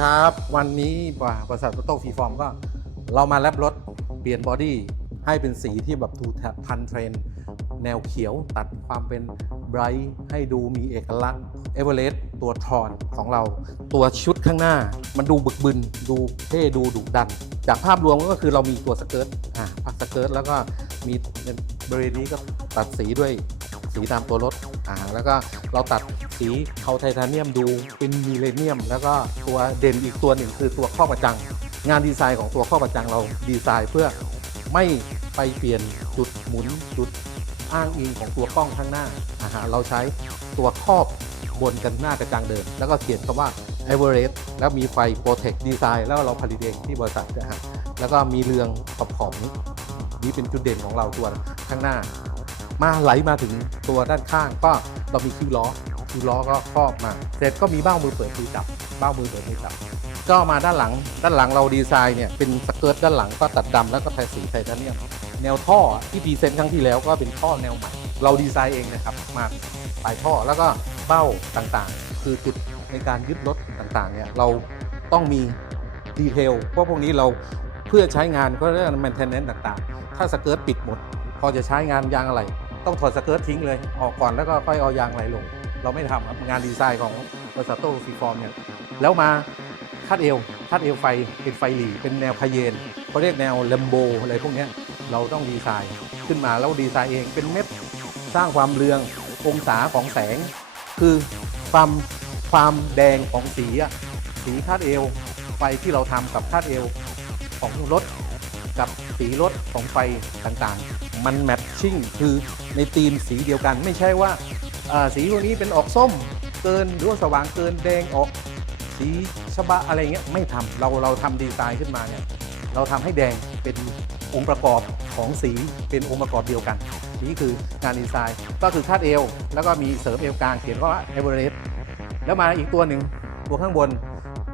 ครับ วันนี้บริษัทโตโต้ฟรีฟอร์มก็ เรามาแลบรถเปลี่ยนบอดี้ให้เป็นสีที่แบบดูทันเทรนแนวเขียวตัดความเป็นไบรท์ให้ดูมีเอกลักษณ์เอเวอเรสต์ตัวทรอนของเรา ตัวชุดข้างหน้า มันดูบึกบึน ดูเท่ดูดุดัน จากภาพรวมก็คือเรามีตัวสเกิร์ตอะพักสเกิร์ตแล้วก็มีบริเวณนี้ก็ตัดสีด้วย สีตามตัวรถอ่าแล้วก็เราตัดสีเทาไทเทเนียมดูเป็นมิเลเนียม แล้วก็ตัวเด่นอีกตัวหนึ่งคือตัวข้อประจัง งานดีไซน์ของตัวข้อประจังเราดีไซน์เพื่อไม่ไปเปลี่ยนจุดหมุนจุดอ้างอิงของตัวกล้องข้างหน้าอ่าฮะเราใช้ตัวครอบบนกันหน้ากระจังเดิม แล้วก็เขียนคำว่า e v e r e s t แล้วมีไฟ Protect Design แล้วเราผลิตเองที่บริษัทนะฮะแล้วก็มีเรืองขอบขอบนี้นี่เป็นจุดเด่นของเราตัวข้างหน้า มาไหลมาถึงตัวด้านข้างก็เรามีคิวล้อคิวล้อก็ครอบมา เสร็จก็มีเบ้ามือเปิดมือจับเบ้ามือเปิดมือจับก็มาด้านหลังด้านหลังเราดีไซน์เนี่ยเป็นสเกิร์ตด้านหลังก็ตัดดำแล้วก็แทสีไทเทเนียมแนวท่อที่พรีเซนต์ครั้งที่แล้วก็เป็นท่อแนวใหม่เราดีไซน์เองนะครับมาปลายท่อแล้วก็เบ้าต่างๆ คือจุดในการยึดรถต่างๆเนี่ยเราต้องมีดีเทลเพราะพวกนี้เราเพื่อใช้งานก็เรื่อง maintenance ต่างๆ ถ้าสเกิร์ตปิดหมด พอจะใช้งานยางอะไร ต้องถอดสเกิร์ตทิ้งเลย ออกก่อนแล้วก็ค่อยเอายางไรลง เราไม่ทำครับงานดีไซน์ของบริษัทโต้ฟีฟอร์มเนี่ยแล้วมาคัดเอวคัดเอวไฟเป็นไฟหลีเป็นแนวพายเยนเขาเรียกแนวเลมโบอะไรพวกนี้เราต้องดีไซน์ขึ้นมาแล้วดีไซน์เองเป็นเม็ดสร้างความเรืององศาของแสง คือความความแดงของสีสีคาดเอวไฟที่เราทำกับคาดเอวของรถ กับสีรถของไฟต่างๆ มันแมทชิ่งคือในธีมสีเดียวกัน ไม่ใช่ว่าสีตัวนี้เป็นออกส้มเกินหรือว่าสว่างเกินแดงออก สีชบะอะไรเงี้ยไม่ทำเราเราทำดีไซน์ขึ้นมาเนี่ยเราทำให้แดงเป็นองค์ประกอบของสีเป็นองค์ประกอบเดียวกัน นี่คืองานดีไซน์ก็คือคาดเอว แล้วก็มีเสริมเอวกลางเขียนว่าเอเวอเรสต์แล้วมาอีกตัวหนึ่งตัวข้างบน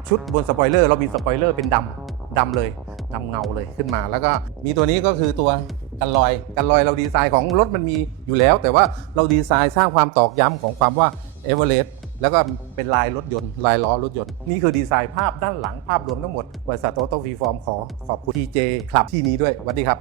ชุดบนสปอยเลอร์เรามีสปอยเลอร์เป็นดำดำเลย ดำเงาเลยขึ้นมา แล้วก็มีตัวนี้ก็คือตัวกันลอยกันลอยเราดีไซน์ของรถมันมีอยู่แล้ว แต่ว่าเราดีไซน์สร้างความตอกย้ำของความว่าเอเวอเรสต์แล้วก็เป็นลายรถยนต์ลายล้อรถยนต์ นี่คือดีไซน์ภาพด้านหลังภาพรวมทั้งหมดบริษัทโตโต้ฟีฟอร์มขอขอบคุณทีเจคลับที่นี้ด้วยสวัสดีครับ